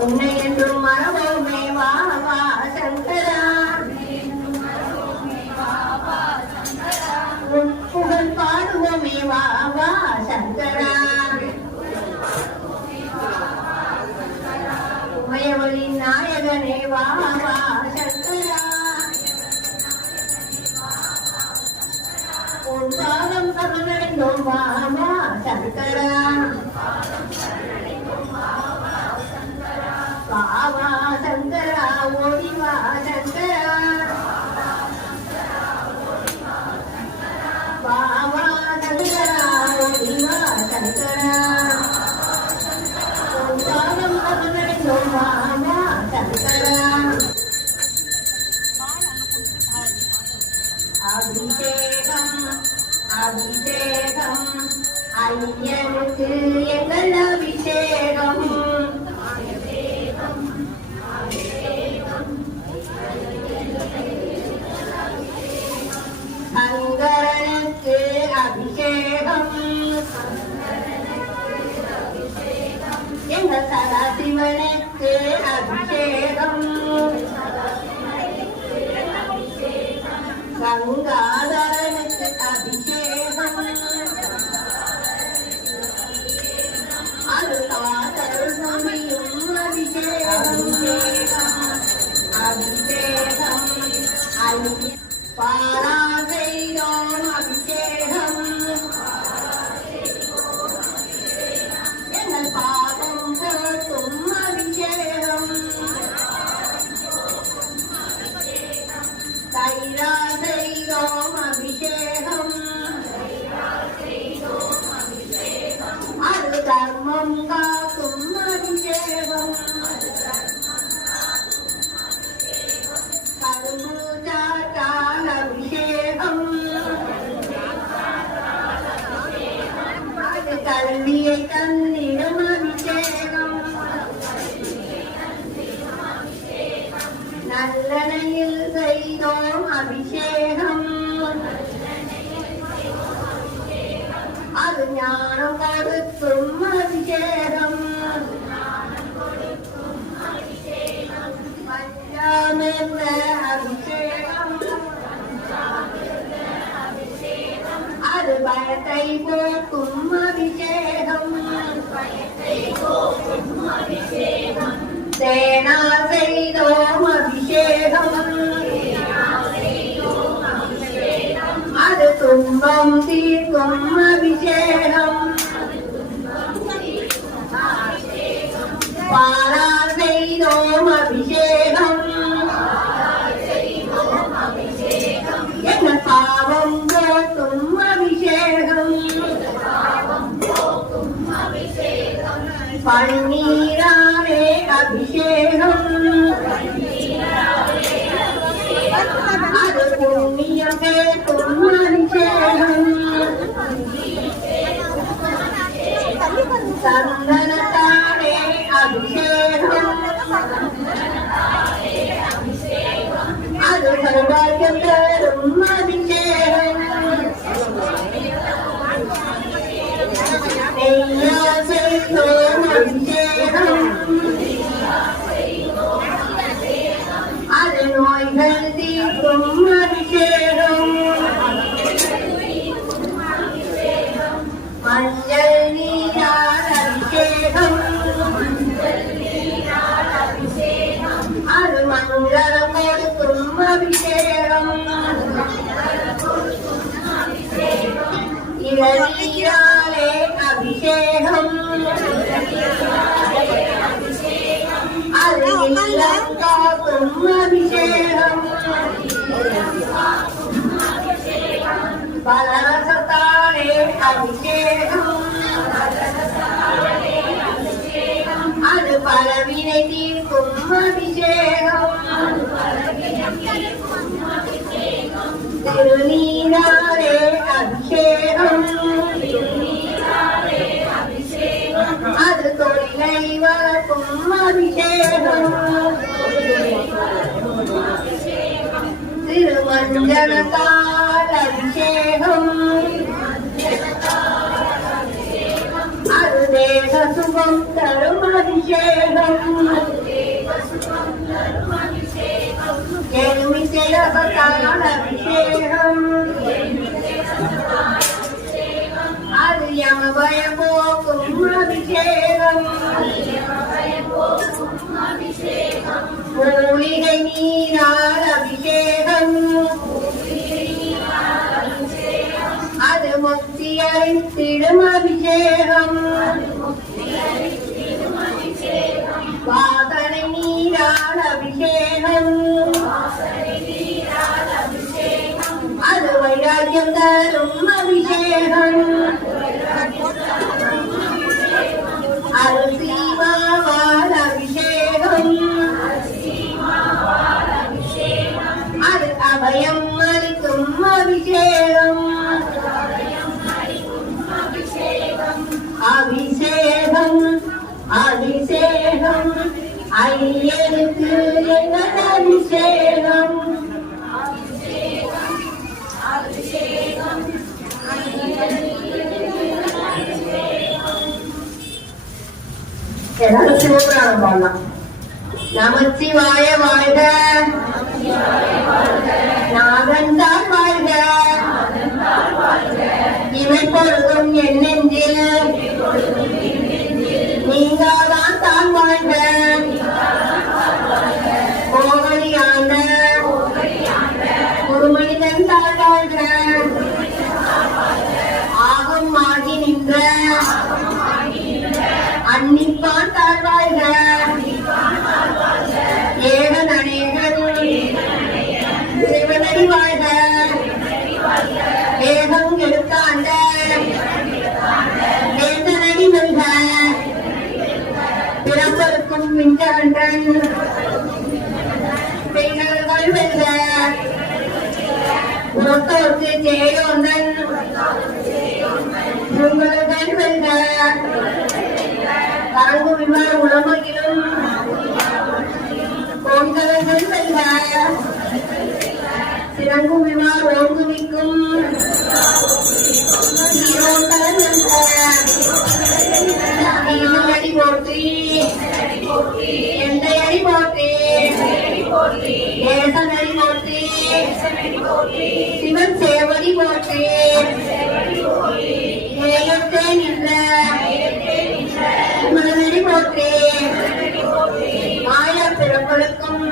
உன்னை என்றும் மறவோமே வா வா சங்கரா. புகழ் பாடுவோமே வா வா சங்கரா. உமையவழி நாயகனே வா வா சங்கரா. உன் பாதம் சரணடைந்தோம் வா வா சங்கரா. வா வா சங்கரா ஓடி வா சங்கரா வா வா சங்கரா ஓடி வா சங்கரா உன் பாதம் சரணடைந்தோம் வா வா from சந்தனத்தாரே அபிஷேகம். அது சௌபாகியம் தரும் அபிஷேகம் அது பலவினை தீர்க்கும் அபிஷேகம் திருநீராலே அபிஷேகம் அது தொழிலை வளர்க்கும் அபிஷேகம் திருமஞ்சனத்தால் அபிஷேகம் அபிஷேகம் அது யம பயம் போக்கும் அபிஷேகம் மூலிகை நீரால் அபிஷேகம் அது முக்தி அறிந்திடும் அபிஷேகம் வாசனை நீரால் அபிஷேகம். அது வைராக்கியம் தரும் அபிஷேகம். அரிசிமாவால் ஐயனுக்கு எங்கள் அபிஷேகம் எல்லாரும் சிவபுராணம் பாடலாம். நமச்சிவாய வாழ்க. நாகந்தான் வாழ்க. இவை பொழுதும் என் நெஞ்சில் நீங்காதான் தான் வாழ்க கோவடி ஆண்ட ஒரு மனிதன் தான் வாழ்க ஆகும் ஆகி நின்ற அன்னிப்பான் தான் தாழ்வாழ்க ஏகன் அநேகன் சிவனடி வாழ்க. வேகம் எடுத்தாண்ட பிறப்பருக்கும் பெண்கள் வெல்க உனக்கோர்க்கு ஜெயோந்தன் உங்களுடன் வெல்க கரங்கு உலகிலும் கோண்கலங்கள் வெல்க சிறங்கும் விமார் சிவன் சேவடி போற்றி. ஏகத்தே நின்ற. மனநடி போற்றி. மாய பிறப்பழுக்கும்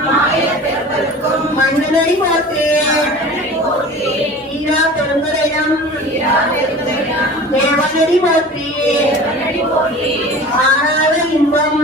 மண்ணுநடி போற்றி. ஈரா பெருங்குறையிடம் தேவநடி போற்றி. ஆறாத இன்பம்.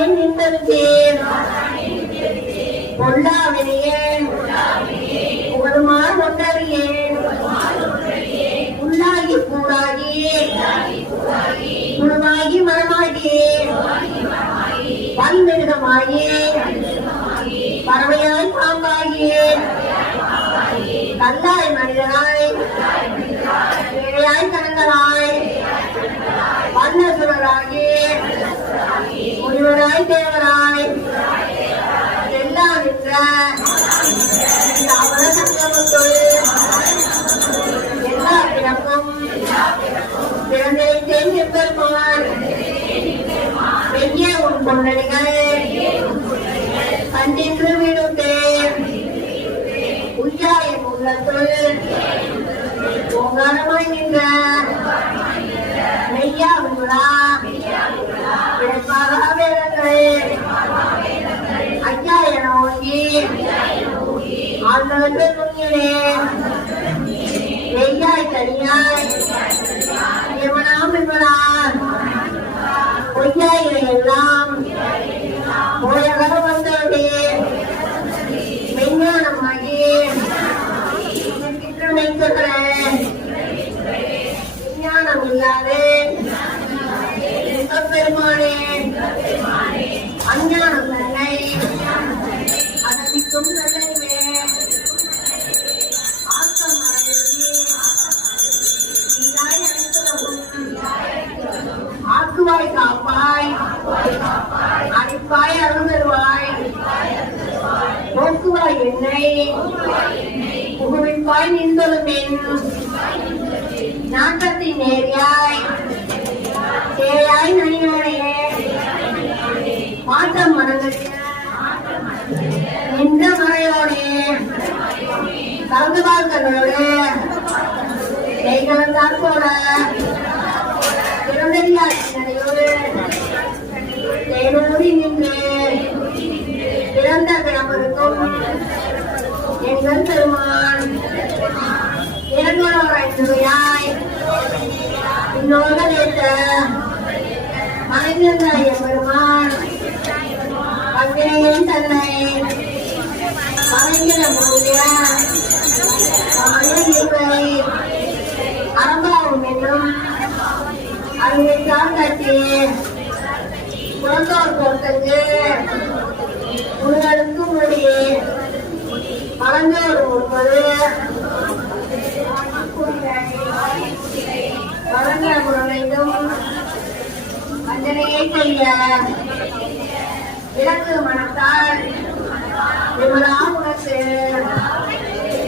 இல்லாதானே நின்றேன் பொல்லாவினையே புகழுமாறு ஒன்றறியே உள்ளாகி கூடாகி குழுவாகி மரமாகி பல்மிருகமாகி பறவையாய் பாம்பாகி கல்லாய் மனிதனாய். ஏழையாய் கணங்களாய் வண்ணசுரராகி தேவராய் எல்லாம் நின்ற இந்த எல்லா பிறப்பும் பிறந்தேன் எப்பெருமான் பெரிய உன் பொன்னடிகள் கண்டின்று விடுத்தேன் உய்யாய உள்ளத்துள் ஓங்காரமாய் நின்ற மெய்யா விழா Monday புகழ்ப்பாய் நின்றதுமென் நாட்டத்தின் நேரியாய் தேயாய் நனியோடையே மாற்றம் மனதில் நின்ற மறையோடே தகுவார்களோடு கைகலந்தான் போல பிறந்தறியாற்றினையோடு நின்று பிறந்த கிழமருக்கும் எங்கள் பெருமான் இரண்டோராய் இன்னொரு நேற்ற மனைவியந்தாய பெருமான் அவ்வினையின் தன்னை மனைவிய முடிய மனைவியை அறம்பாவும் என்னும் அறிவித்தால் கட்டி புறந்தோர் பொறுத்தது உங்களுக்கு மலர்ந்தோர் வழங்க வேண்டும் வஞ்சனையை செய்ய இலக்கு மனத்தால் விமலா கலந்தன்பாகி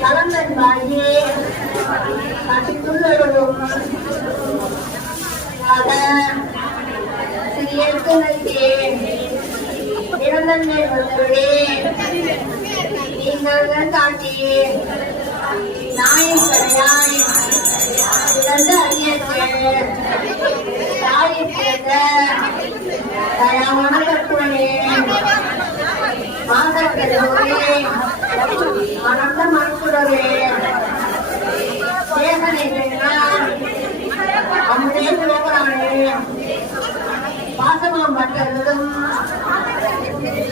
கலந்தன் வாங்கி கட்டித்துள்ளதும் சிறியருக்கு இறந்தன்மை வந்தவரே. நீங்கள் காட்டியே நாயின் கடையாய் இறந்த அரியற்கு தாயை பிறந்த தயாமான கற்பனை மாதக்கல்லூரே மணந்த மண்குடவே சேகனை வேண்டாம் அமுதே உலகரானே பாசமாம் பட்டதும்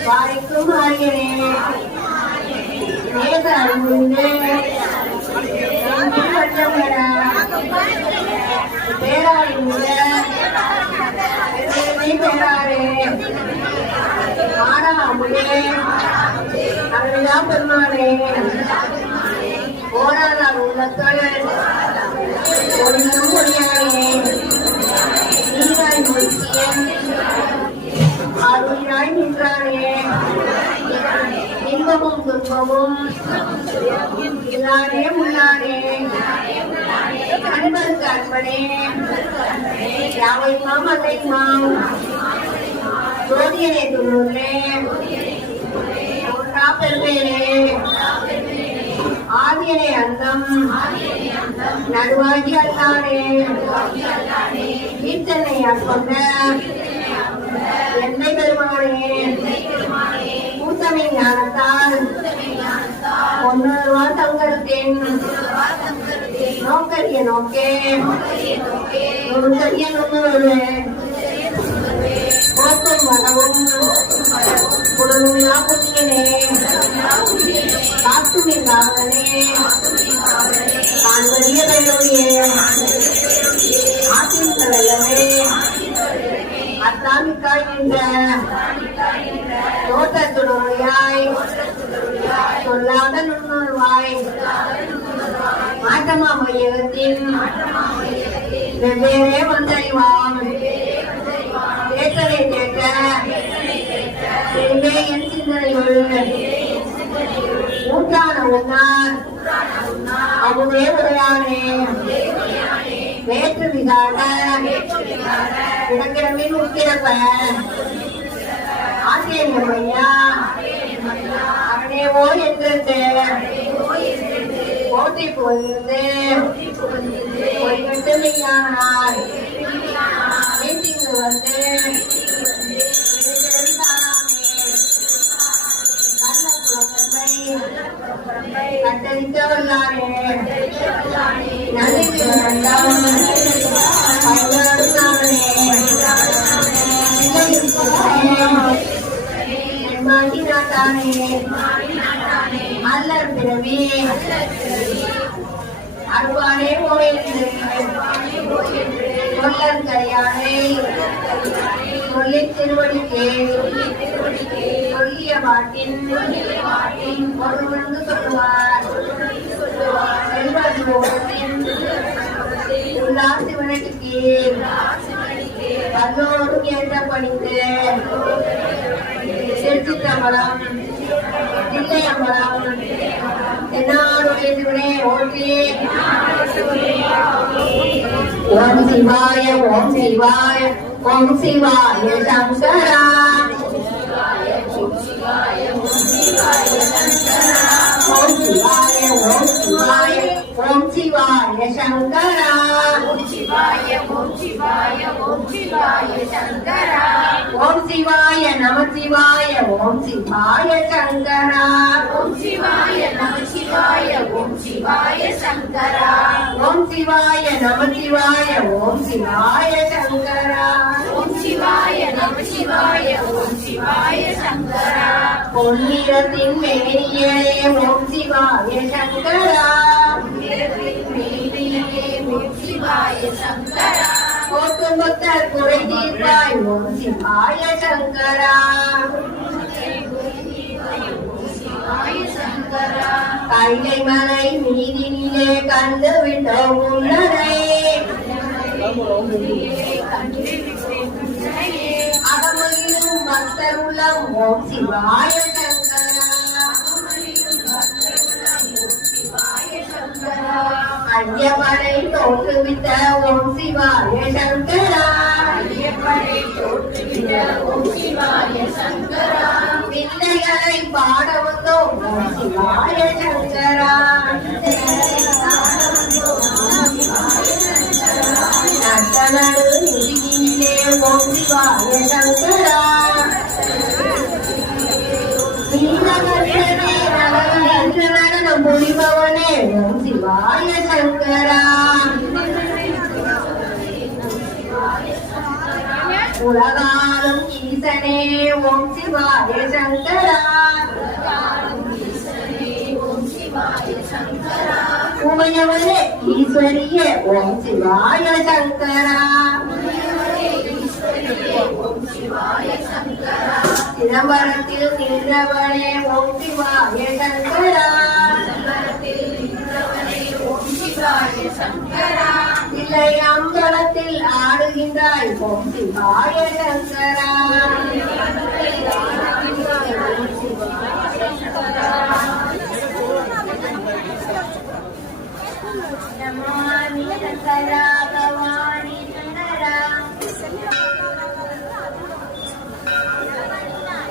வாய்க்கும் அறியனே நேச அறிவுண்டே பேராளி பேராளே மாடாமுடே அருளா பெருமாளே ஓராளார் உள்ளத்தோடு ஒளியும் ஒளியானே நீராய் முக்கியம் அருளாய் நின்றானே இன்பமும் துன்பமும் இல்லானே முன்னானே அன்பருக்கு அன்பனே யாவை மாம் அல்லை மாம் ஜோதியனே துணுள்ளே ஒன்றா ஆதியனே அந்தம் நடுவாகி அல்லானே கீர்த்தனை அற்பந்த என்னை பெருமானே கூத்தமை ஞானத்தால் ஒன்னொருவா தங்கருத்தேன். நோக்கரிய நோக்கே நுணுக்கரிய நுண்ணுருவே போக்கும் வனவும் குடலுமில்லா புண்ணியனே காத்துமில்லாதனே காண்பரிய வெள்ளொழியே ஆசிரித்த வெள்ளமே அத்தாமிக்காய் என்ற தோட்டத்துணர்வாய் சொல்லாத நுண்ணுருவாய் மாற்றமா மையகத்தின் வெவ்வேறே வந்தறிவாம் கேட்டதை கேட்ட பின்பே என் சிந்தனையுள் ஊட்டான உன்னார் அமுதே உரையானே வேற்று விகார இடக்கிடமின் உத்திரப்ப ஆசிரியமையா அவனேவோ என்றிருந்து போட்டி போயிருந்து போய்விட்டு மெய்யானார் மீட்டிங்கு வந்து நல்ல குலத்தன்மை கட்டளிக்க நாட்டானே மல்லர் பிறவி. அருவானே போயிற்று. சொல்லற்கரையானை சொல்லித் திருவடிக்கே. சொல்லிய பாட்டின் பொருள்ந்து சொல்லுவார். செல்வர் லோகத்தின் உள்ளார் சிவனுக்கு வல்லோரும் ஏற்ற பணிந்து செற்றித்தம்பலம் தில்லையம்பலம் தென்னாடுடைய சிவனே ஓட்டி ஓம் சிவாய ஓம் சிவாய ஓம் சிவாய சங்கரா ஓம் சிவாய ஓம் சிவாய ஓம் சிவாய சங்கரா ஓம் சிவாய நம சிவாய ஓம் சிவாய சங்கரா ஓம் சிவாய நம சிவாய ஓம் சிவாய சங்கரா ஓம் சிவாய நம சிவாய ஓம் சிவாய சங்கரா ஓம் சிவாய நம சிவாய ஓம் சிவாய சங்கரா பொன்னிறத்தின் மேனியே ஓம் சிவாய சங்கரா ஓம் சிவாய சங்கரா போற்றும் பக்தர் குறை தீர்ப்பாய் ஓம் சிவாய சங்கரா. சிவாய சங்கரா கைலை மலை மீதினிலே கண்டு உன்னரை பக்தர் உள்ளம் ஓம் சிவாய சங்கரா. ஐயப்பனை தோற்றுவித்த ஓம் சிவாய சங்கரா ஓம் சிவாய சங்கரா. வில்லைகளை பாட வந்தோம். ஓம் சிவாய சங்கரா. நட்டனடு நிதியிலே ஓம் சிவாய சங்கரா. நீலகண்டனே புரிபவனே சிவாய உலகாலும் ஈசனே ஓம் சிவாய சங்கரா உமையவனே ஈஸ்வரியே ஓம் சிவாய சங்கரா சிதம்பரத்தில் நின்றவனே ஓம் சிவாய சங்கரா இல்லை அம்பலத்தில் ஆடுகின்றாய் ஓம் சிவாய சங்கரா. நமாமி சங்கரா பவானி சங்கரா.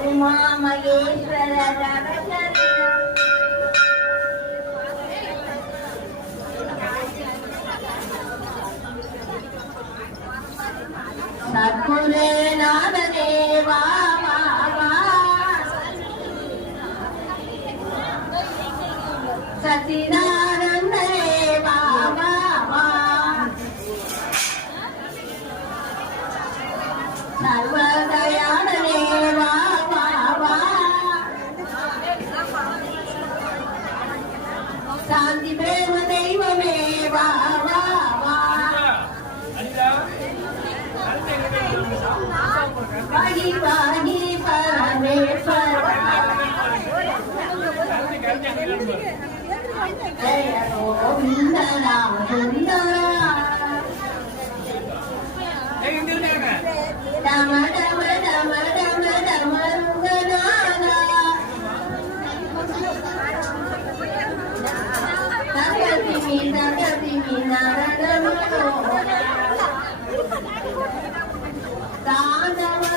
உமா மகேஸ்வர కులే నాదదేవా సచిదానందరే బాబా సర్వ पानी पानी परमेश्वर जय गोविंद राम गोविंद राम राम राम राम राम भगवती मीना भगवती मीना राम राम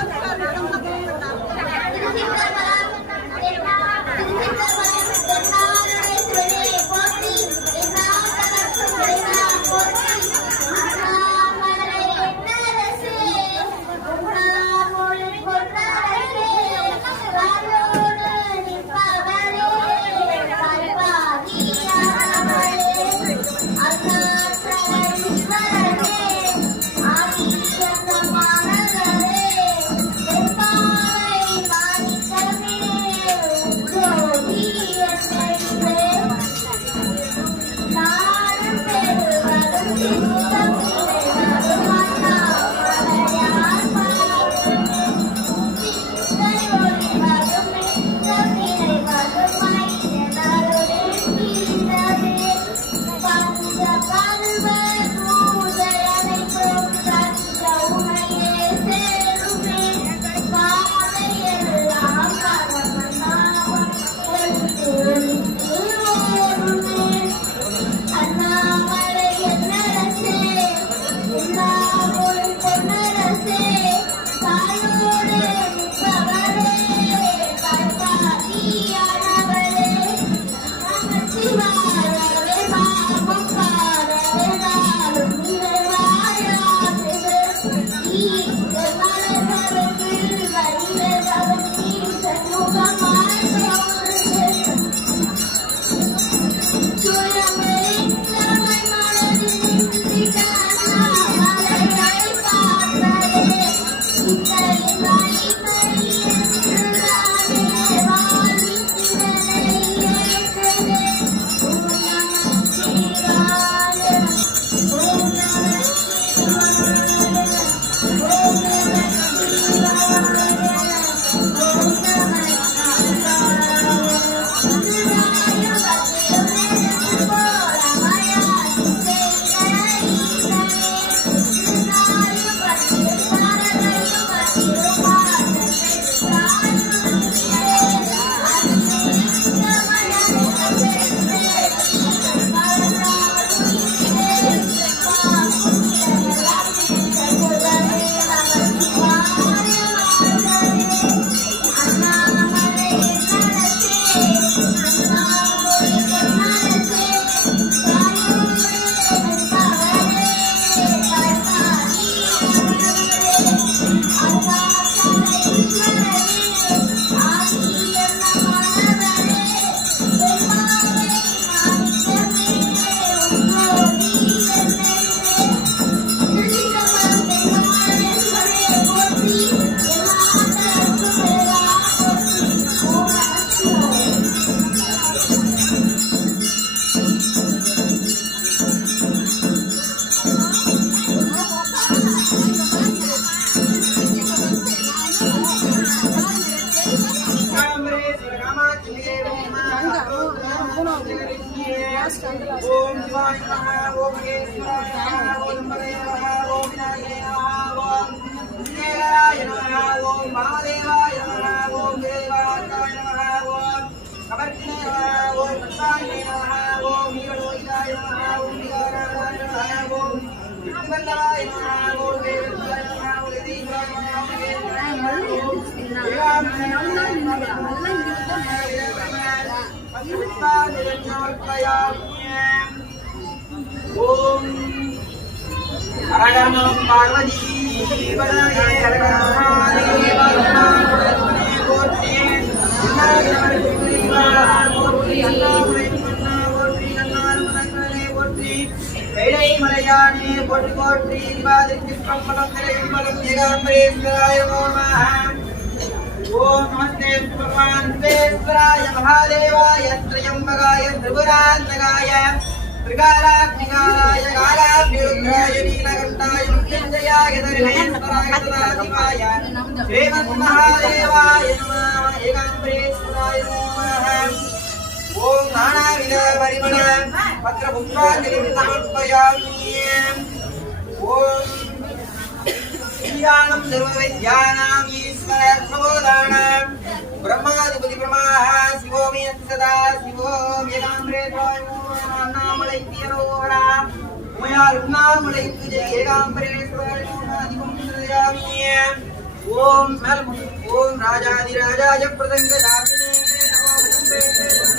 சிவாய ஓம் கேஸ்வராய பார்வதி மலையானே போற்றி போற்றி ஏகாம்பரேஸ்வராய ஓம் நமஸ்தே பகவான் மகாதேவாய த்ரியம்பகாய திரிபுராந்தகாய त्रिकालाग्निकालाय कालाभ्युग्राय नीलकण्ठाय मृत्युञ्जयाय धर्मेश्वराय सदाशिवाय श्रीमन्महादेवाय नमः एकाम्बरेश्वराय नमः ॐ नानाविध परिमळ पत्रपुष्पाञ्जलिं समर्पयामि ॐ ஈயானம் சர்வவித்யானாம் ஈஸ்வர பிரபோதானாம் பிரம்மாதிபதி பிரமாக சிவோமி சதா சிவோம் அண்ணாமலை தீரோரா உமையார் உண்ணாமலைக்கு ஜெய ஏகாம்பரேஸ்வராய அதிபம் சிதயாமி ஓம் ஓம் ராஜாதிராஜாய பிரதங்க தாபினே நமோ.